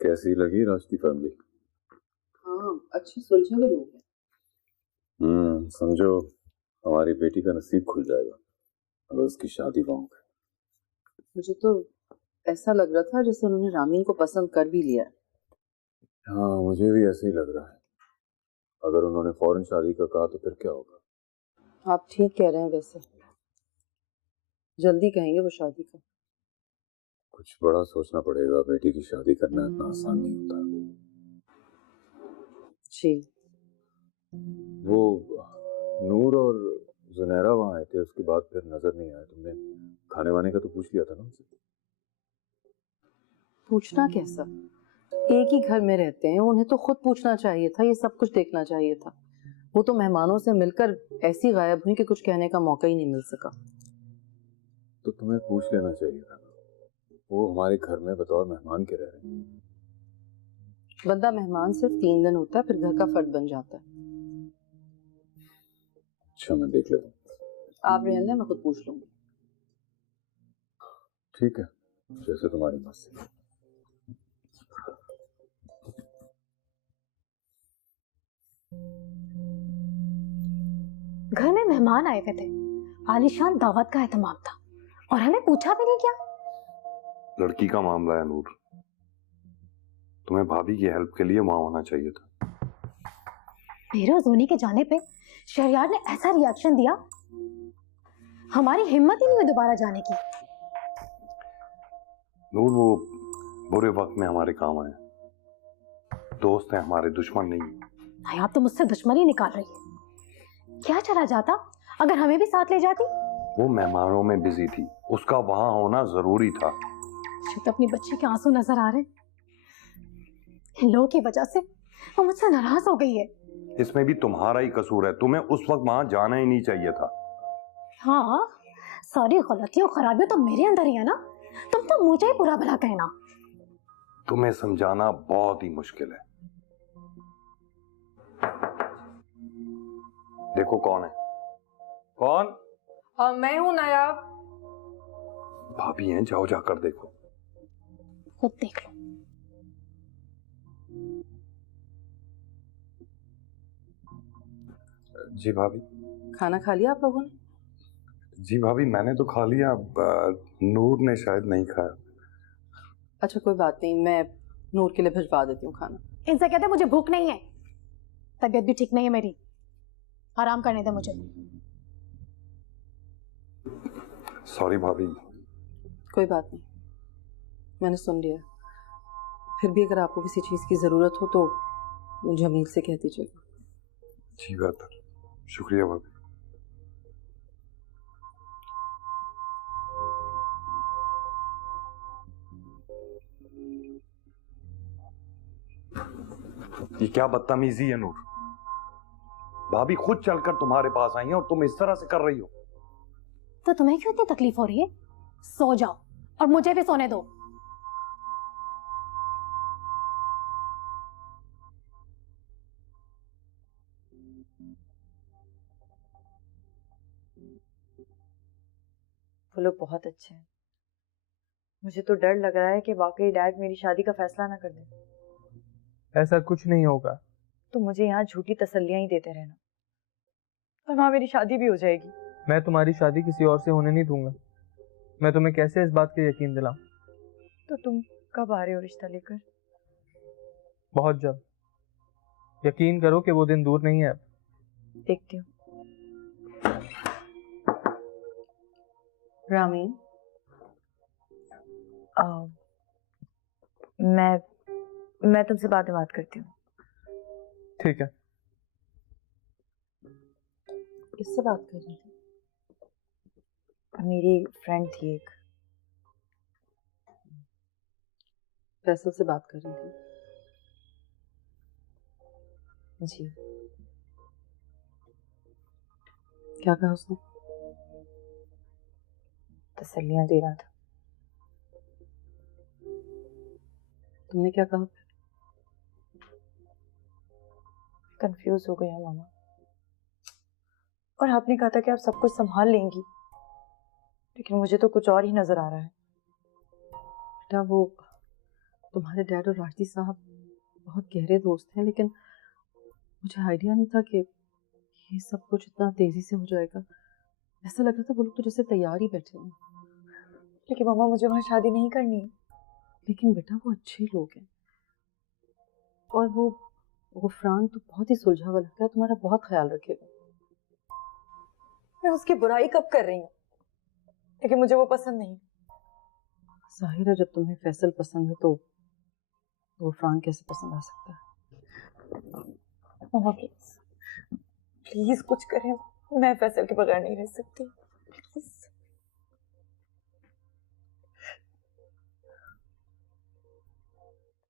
कैसी लगी राज की फैमिली? हाँ, अच्छे सुलझे हुए लोग हैं। समझो हमारी बेटी का नसीब खुल जाएगा अगर उसकी शादी वहां हो गई। मुझे तो ऐसा लग रहा था जैसे उन्होंने रामीन को पसंद कर भी लिया है। हाँ, मुझे भी ऐसे ही लग रहा है। अगर उन्होंने फौरन शादी का कहा तो फिर क्या होगा? आप ठीक कह रहे हैं, वैसे जल्दी कहेंगे वो शादी का। कुछ बड़ा सोचना पड़ेगा, बेटी की शादी करना इतना आसान नहीं होता। जी। वो नूर और जुनैरा वहां आए थे, उसके बाद फिर नजर नहीं आया। तुमने खाने वाने का तो पूछ लिया था ना उनसे? पूछना कैसा, एक ही घर में रहते हैं, उन्हें तो खुद पूछना चाहिए था, ये सब कुछ देखना चाहिए था। वो तो मेहमानों से मिलकर ऐसी गायब हुई कि कुछ कहने का मौका ही नहीं मिल सका। तो तुम्हें पूछ लेना चाहिए था। वो हमारे घर में बतौर मेहमान के रह रहे हैं। बंदा मेहमान सिर्फ 3 दिन होता है, फिर घर का फर्द बन जाता है। अच्छा, मैं देख लेता हूँ। आप रहने, मैं खुद पूछ लूंगी। ठीक है, जैसे तुम्हारी मर्जी। घर में मेहमान आए हुए थे, आलीशान दावत का एहतमाम था और हमें पूछा भी नहीं क्या। लड़की का मामला है नूर, तुम्हें भाभी की हेल्प के लिए वहां होना चाहिए था। बेरोज होने के जाने पे शहरयार ने ऐसा रिएक्शन दिया, हमारी हिम्मत ही नहीं हुई दोबारा जाने की। नूर, वो बुरे वक्त में हमारे काम आए, दोस्त हैं हमारे, दुश्मन नहीं। भाई आप तो मुझसे दुश्मनी निकाल रही है। क्या चला जाता अगर हमें भी साथ ले जाती? वो मेहमानों में बिजी थी, उसका वहां होना जरूरी था। मुझे तो अपनी बच्ची के आंसू नजर आ रहे हैं। इन लोगों की वजह से वो मुझसे नाराज हो गई है। इसमें भी तुम्हारा ही कसूर है, तुम्हें उस वक्त वहां जाना ही नहीं चाहिए था। हाँ, सारी गलतियों खराबियों तो मेरे अंदर ही है ना, तुम तो मुझे ही बुरा भला कहना। तुम्हें समझाना बहुत ही मुश्किल है। देखो कौन है। कौन? मैं हूँ नायाब। भाभी हैं, जाओ जाकर देखो। खुद देख लो। जी भाभी। खाना खा लिया आप लोगों ने? जी भाभी, मैंने तो खा लिया, नूर ने शायद नहीं खाया। अच्छा कोई बात नहीं, मैं नूर के लिए भिजवा देती हूँ खाना। इनसे कहते मुझे भूख नहीं है, तबीयत भी ठीक नहीं है मेरी, आराम करने दे मुझे। सॉरी भाभी। कोई बात नहीं, मैंने सुन लिया। फिर भी अगर आपको किसी चीज की जरूरत हो तो जमील से कह दीजिएगा। जी बेहतर, शुक्रिया भाभी। ये क्या बदतमीजी है नूर, भाभी खुद चलकर तुम्हारे पास आई हैं और तुम इस तरह से कर रही हो। तो तुम्हें क्यों इतनी तकलीफ हो रही है? सो जाओ और मुझे भी सोने दो। वो लोग बहुत अच्छे हैं। मुझे तो डर लग रहा है कि वाकई डैड मेरी शादी का फैसला ना कर दे। ऐसा कुछ नहीं होगा। तो मुझे यहाँ झूठी तसल्लियां ही देते रहना, और वहां मेरी शादी भी हो जाएगी। मैं तुम्हारी शादी किसी और से होने नहीं दूंगा। मैं तुम्हें कैसे इस बात का यकीन दिलाऊं? तो तुम कब आ रहे हो रिश्ता लेकर? बहुत जल्द। यकीन करो कि वो दिन दूर नहीं है। देखती हूँ। रामीन, मैं तुमसे बाद में बात करती हूँ। ठीक है। किससे बात कर रही थी? मेरी फ्रेंड थी एक। फैसल से बात कर रही थी? जी। क्या कहा उसने? तसल्लियां दे रहा था। तुमने क्या कहा? कंफ्यूज हो गई हूँ मामा, और आपने कहा था कि आप सब कुछ संभाल लेंगी, लेकिन मुझे तो कुछ और ही नजर आ रहा है। बेटा वो तुम्हारे डैड और राशदी साहब बहुत गहरे दोस्त हैं, लेकिन मुझे आइडिया नहीं था कि ये सब कुछ इतना तेजी से हो जाएगा। ऐसा लग रहा था वो लोग तो जैसे तैयार ही बैठे हैं। लेकिन मामा मुझे वहाँ शादी नहीं करनी है। लेकिन बेटा वो अच्छे लोग हैं, और वो गुफरान तो बहुत ही सुलझा हुआ लगता है, तुम्हारा बहुत ख्याल रखेगा। मैं उसकी बुराई कब कर रही हूँ, लेकिन मुझे वो पसंद नहीं। जाहिर है जब तुम्हें फैसल पसंद है तो गुफरान कैसे पसंद आ सकता है। मामा प्लीज प्लीज कुछ करें, मैं फैसल के बगैर नहीं रह सकती।